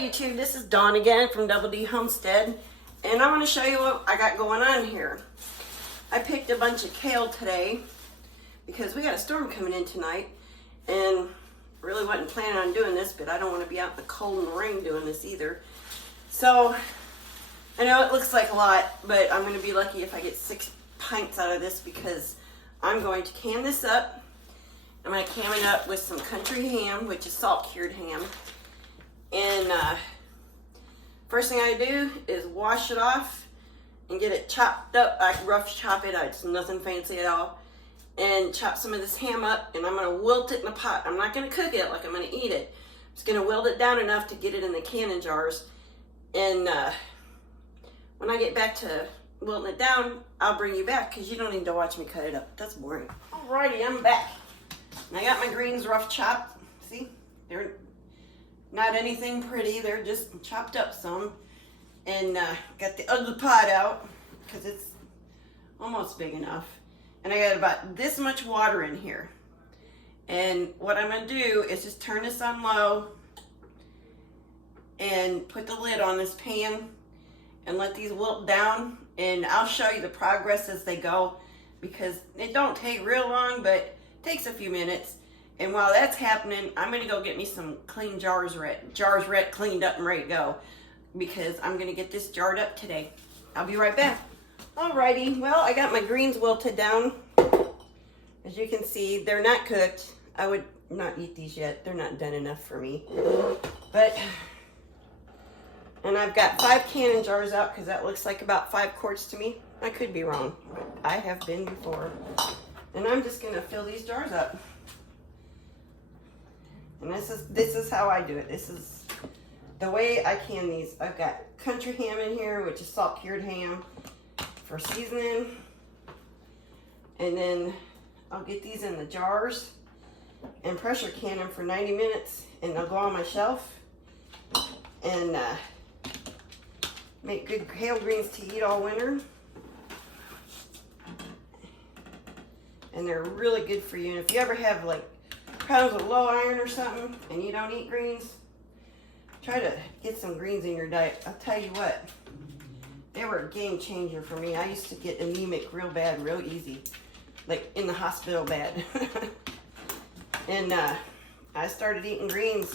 YouTube, this is Dawn again from DoubleDHomestead, and I want to show you what I got going on here. I picked a bunch of kale today because we got a storm coming in tonight, and really wasn't planning on doing this, but I don't want to be out in the cold and the rain doing this either. So I know it looks like a lot, but I'm going to be lucky if I get 6 pints out of this because I'm going to can this up. I'm going to can it up with some country ham, which is salt cured ham. And first thing I do is wash it off and get it chopped up. I rough chop it. It's nothing fancy at all. And chop some of this ham up, and I'm going to wilt it in a pot. I'm not going to cook it like I'm going to eat it. I'm just going to wilt it down enough to get it in the canning jars. And when I get back to wilting it down, I'll bring you back because you don't need to watch me cut it up. That's boring. Alrighty, I'm back. And I got my greens rough chopped. See? They're not anything pretty, they're just chopped up some. And got the ugly pot out because it's almost big enough. And I got about this much water in here. And what I'm going to do is just turn this on low and put the lid on this pan and let these wilt down. And I'll show you the progress as they go because it don't take real long, but it takes a few minutes. And while that's happening, I'm going to go get me some clean jars cleaned up and ready to go because I'm going to get this jarred up today. I'll be right back. Alrighty, well, I got my greens wilted down. As you can see, they're not cooked. I would not eat these yet. They're not done enough for me. And I've got 5 canning jars out because that looks like about 5 quarts to me. I could be wrong, but I have been before. And I'm just going to fill these jars up. And this is how I do it. This is the way I can these. I've got country ham in here, which is salt cured ham for seasoning. And then I'll get these in the jars and pressure can them for 90 minutes, and they'll go on my shelf and make good kale greens to eat all winter. And they're really good for you. And if you ever have like problems with low iron or something and you don't eat greens, try to get some greens in your diet. I'll tell you what, they were a game changer for me. I used to get anemic real bad, real easy, like in the hospital bad. And I started eating greens.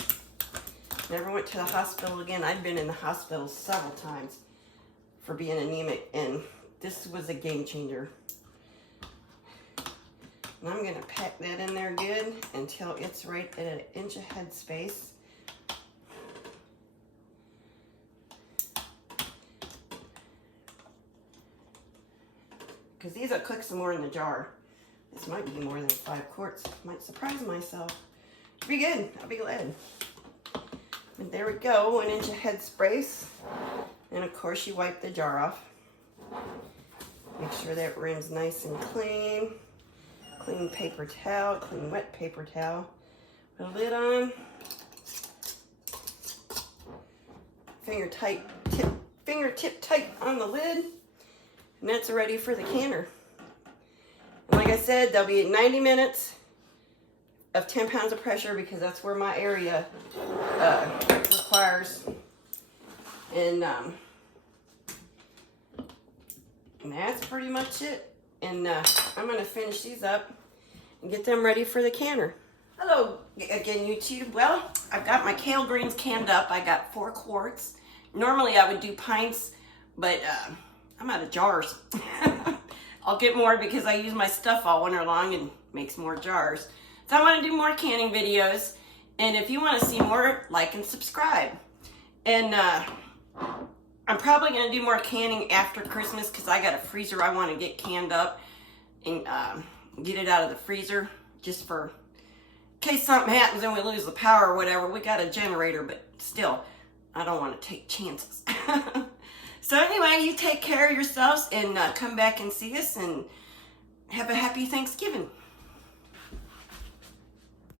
Never went to the hospital again. I'd been in the hospital several times for being anemic, and this was a game changer. And I'm going to pack that in there good until it's right at an inch of head space. Because these will cook some more in the jar. This might be more than 5 quarts. Might surprise myself. Be good. I'll be glad. And there we go, 1 inch of head space. And of course you wipe the jar off. Make sure that rim's nice and clean. Clean paper towel, clean wet paper towel. Put a lid on. Fingertip tight on the lid. And that's ready for the canner. And like I said, they'll be at 90 minutes of 10 pounds of pressure because that's where my area requires. And that's pretty much it. And I'm going to finish these up and get them ready for the canner. Hello again, YouTube. Well, I've got my kale greens canned up. I got 4 quarts. Normally I would do pints, but I'm out of jars. I'll get more because I use my stuff all winter long and makes more jars. So I want to do more canning videos. And if you want to see more, like and subscribe. And I'm probably going to do more canning after Christmas because I got a freezer I want to get canned up and get it out of the freezer just for in case something happens and we lose the power or whatever. We got a generator, but still, I don't want to take chances. So anyway, you take care of yourselves and come back and see us and have a happy Thanksgiving.